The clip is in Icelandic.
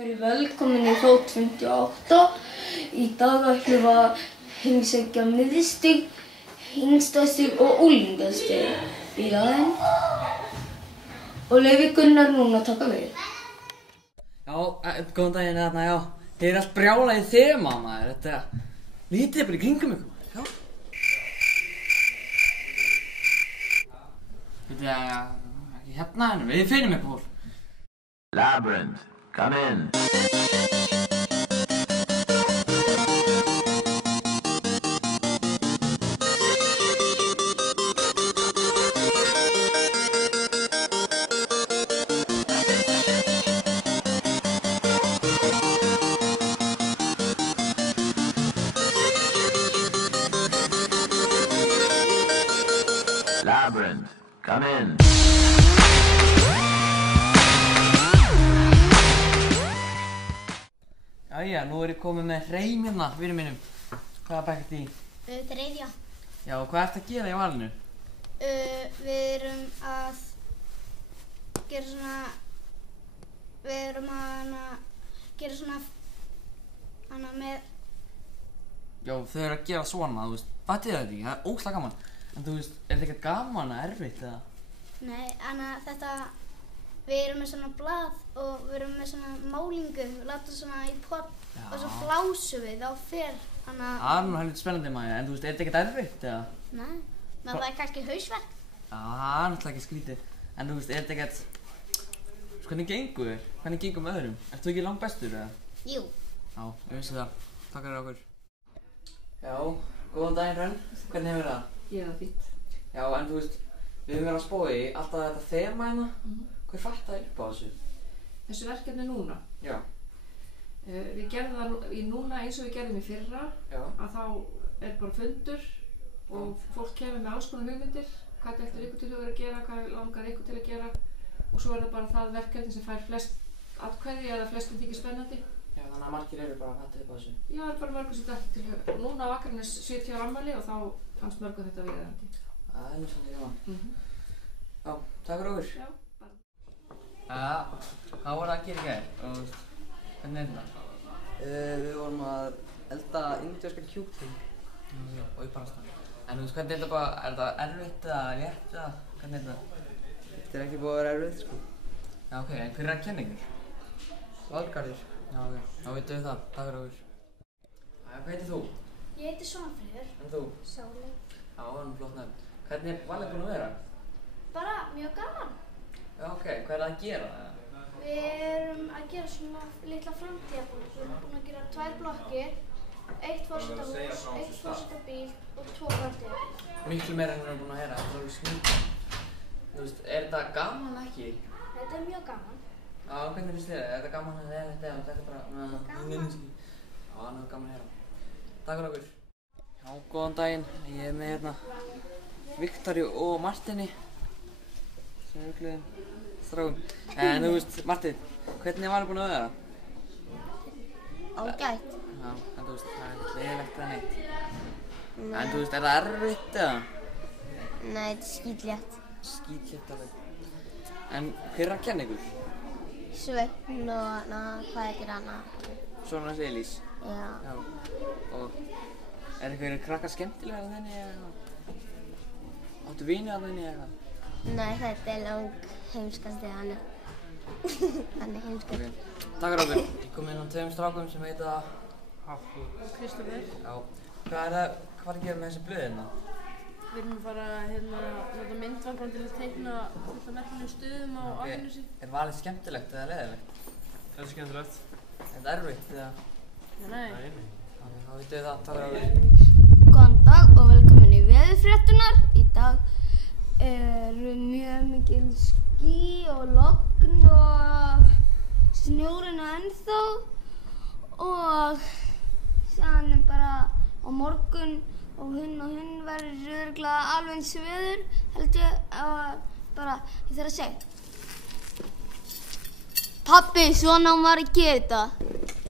Verið velkomin í Þótt 58. Í dag ætlum við að heimsækja miðstig, yngstastig og unglingastig. Bílaðinn. Og leyfi Gunnar núna að taka við. Já, góðan daginn þarna, já. Þið allt brjálað í þema, maður. Þetta lítið bara í kringum ykkur, maður. Já. Þetta ekki hérna en við finnum ykkur. Labyrinth, come in. Labyrinth, come in. Jæja, nú ég komið með hreim hérna, vinum mínum. Hvaða bekk ertu í? Þriðja. Já, og hvað ertu að gera í valinu? Við erum að gera svona, með, Já, þau eru að gera svona, þú veist, fattið þetta ekki, það er ógeðslega gaman. En þú veist, er þetta ekkert gaman eða erfitt eða? nei, við erum með svona blað og við erum með svona málingu, við látum svona í pott og svo blásum við, þá fer Það er nú helviti spennandi, Maja, en þú veist, er þetta ekkert erfitt eða? Nei, menn það er kannski hausverk. Já, það er náttúrulega ekki skrítið. En þú veist, er þetta ekkert, hvernig gengur þér? Hvernig gengur með öðrum? Ert þú ekki langbestur eða? Jú. Já, ég vissi það. Takk fyrir okkur. Já, góðan daginn, Hrönn. Hvernig hefur það? Ég er það fínt. Já, en þú veist, við höfum verið að spá í alltaf þetta þema hérna. Hver fattaði upp á þessu? Þessu verkefni núna. Já. Við gerðum það núna eins og við gerðum í fyrra. Já. Að þá er bara fundur og fólk kemur með alls konar hugmyndir. Hvað dettur ykkur til að gera, hvað langar ykkur til að gera. Og svo er það bara það verkefni sem fær flest atkvæði eða flestum þykir spennandi. Já, þannig að margir eru bara að fatta upp á þessu. Já, það er bara mörgum sem dettur til hug. Og núna á Akranes 70 ára afmæli og þá fannst mörgum þetta viðeigandi. Það er svolítið gaman. Já, takk fyrir okkur. Já. Hvað voru að gera í gær? Og hvernig er þetta? Við vorum að elda indverska kjúkling. Og í barnastað. En þú veist, hvernig er þetta bara, er þetta erfitt eða létt eða hvernig er þetta? Þetta er ekki búið að vera erfitt, sko. Já, ok, en hver er að kenna ykkur? Valgarður. Já, ok, þá veitum við það. Takk fyrir okkur. Hvað heitir þú? Ég heiti Svanfríður. En þú? Sóley. Já, það er flott nefn. Hvernig er valið búin að vera? Bara mjög gaman. Já, ok, hvað er það að gera það? Við erum að gera svona litla framtíðarbúð. Við erum búin að gera 2 blokkir, 1 forsetahús, 1 forsetabíl og 2 framtíðarbúð. Miklu meira en við erum búin að heyra, þetta er alveg snýtt. Þú veist, er þetta gaman ekki? Þetta er mjög gaman. Já, hvernig finnst þér? Er þetta gaman eða þetta er bara... Gaman. Já, það er gaman að heyra. Takk fyrir okkur. Já, góðan daginn. Ég er með hérna Viktoríu og Martini sem er örugglega strákum. En þú veist, Martin, hvernig var það búin að vera? Ágætt. Já, en þú veist, það er ekkert leiðilegt eða neitt. En þú veist, er það erfitt eða? Nei, þetta er skítlétt. Skítlétt alveg. En hver er að kenna ykkur? Sveinn og hvað heitir hana? Svona hans Elís. Já. Já. Og er einhverjir krakkar skemmtilega að þenni eða? Áttu vini að þenni eða? Nei, þetta er heimskasti hann. Hann er heimskasti. Ok, takk fyrir okkur. Ég kom inn á 2 strákum sem heita Hafli. Kristoffer. Já. Hvað er það, hvað er að gera með þessi blöð hérna? Við erum að fara nota myndvangan til að teikna fullt af merkilegum stöðum á Akranesi. Er valið skemmtilegt eða leiðilegt? Það er skemmtilegt. Er þetta erfitt eða? Nei. Þannig, þá veitum við það. Takk fyrir okkur. Góðan dag og velkomin í veðurfrétturnar. Í dag eru mjög mikil ský og logn og snjórinn ennþá og síðan er bara á morgun og hinn verður örugglega alveg eins veður held ég bara ég þarf að segja. Pabbi, svona á maður að gera þetta.